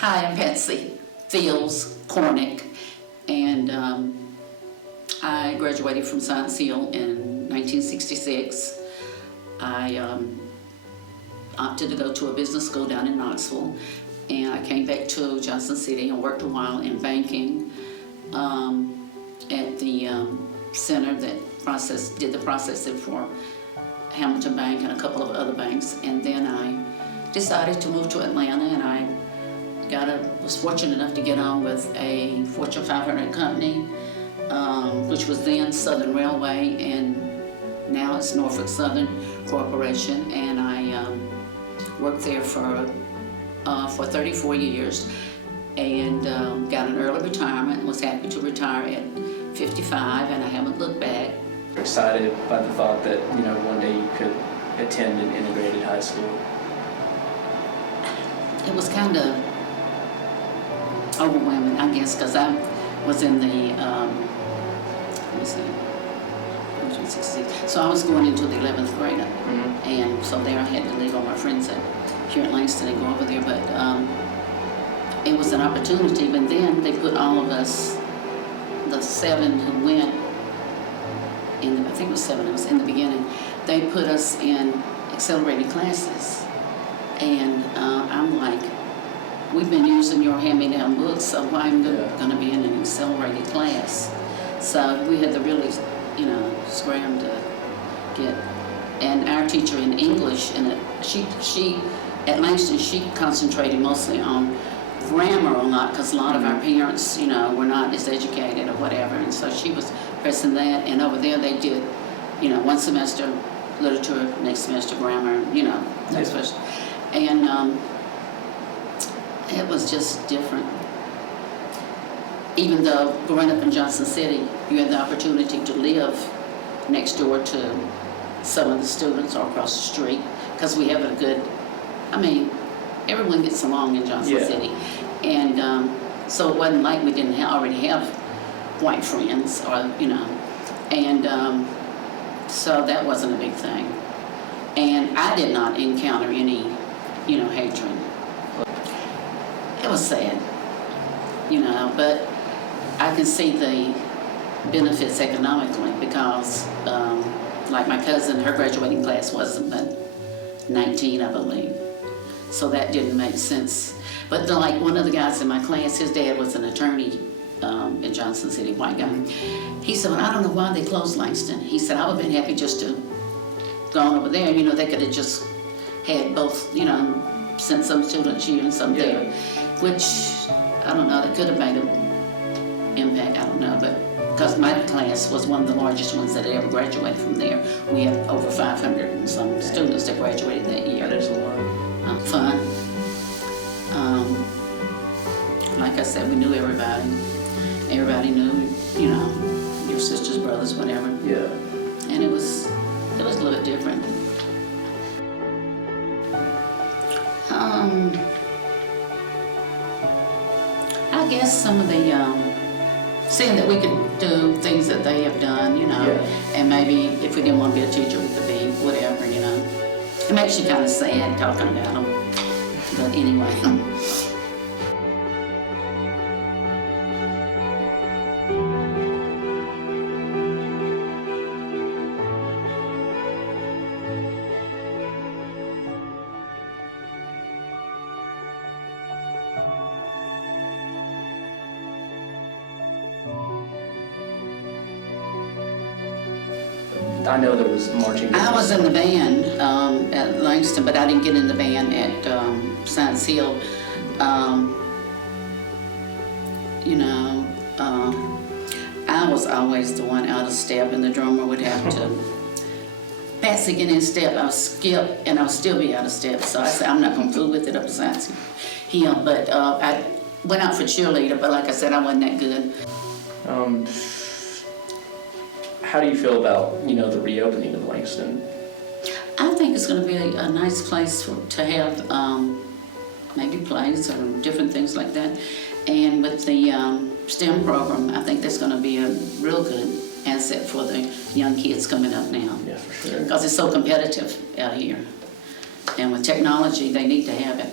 Hi, I'm Patsy Cornick, and I graduated from Science Hill in 1966. I opted to go to a business school down in Knoxville, and I came back to Johnson City and worked a while in banking at the center that did the processing for Hamilton Bank and a couple of other banks. And then I decided to move to Atlanta, and I was fortunate enough to get on with a Fortune 500 company, which was then Southern Railway, and now it's Norfolk Southern Corporation. And I worked there for 34 years, and got an early retirement. Was happy to retire at 55, and I haven't looked back. Excited by the thought that one day you could attend an integrated high school. It was kind of overwhelming, I guess, because I was in the, so I was going into the 11th grade, and so there I had to leave all my friends here at Langston and go over there, but it was an opportunity. But then they put all of us, the 7 who went, I think it was 7, it was in the beginning, they put us in accelerated classes, and I'm like, we've been using your hand-me-down books, so why am I going to be in an accelerated class? So we had to really, scram to get. And our teacher in English, and she at Langston, she concentrated mostly on grammar a lot, because a lot of our parents, were not as educated or whatever, and so she was pressing that. And over there they did, one semester literature, next semester grammar, next semester, and it was just different. Even though growing up in Johnson City, you had the opportunity to live next door to some of the students or across the street, because we have a good, everyone gets along in Johnson City. And so it wasn't like we didn't already have white friends, or, and so that wasn't a big thing. And I did not encounter any, hatred. It was sad, but I can see the benefits economically, because like my cousin, her graduating class wasn't but 19, I believe. So that didn't make sense. But like one of the guys in my class, his dad was an attorney in Johnson City, white guy. He said, well, I don't know why they closed Langston. He said, I would have been happy just to go on over there. They could have just had both, sent some students here and some there, which, I don't know, that could have made an impact, I don't know, but because my class was one of the largest ones that had ever graduated from there. We had over 500 and some students that graduated that year. That is a lot. Fun. Like I said, we knew everybody. Everybody knew, your sisters, brothers, whatever. Yeah. And it was a little bit different. I guess some of the, seeing that we could do things that they have done, and maybe if we didn't want to be a teacher, we could be whatever, It makes you kind of sad talking about them, but anyway. I know there was marching. I was in the band at Langston, but I didn't get in the band at Science Hill. I was always the one out of step, and the drummer would have to, Patsy, get in step, I would skip, and I would still be out of step. So I said, I'm not going to fool with it up to Science Hill. But I went out for cheerleader, but like I said, I wasn't that good. How do you feel about, the reopening of Langston? I think it's going to be a nice place to have maybe plays or different things like that. And with the STEM program, I think that's going to be a real good asset for the young kids coming up now. Yeah, for sure. Because it's so competitive out here. And with technology, they need to have it.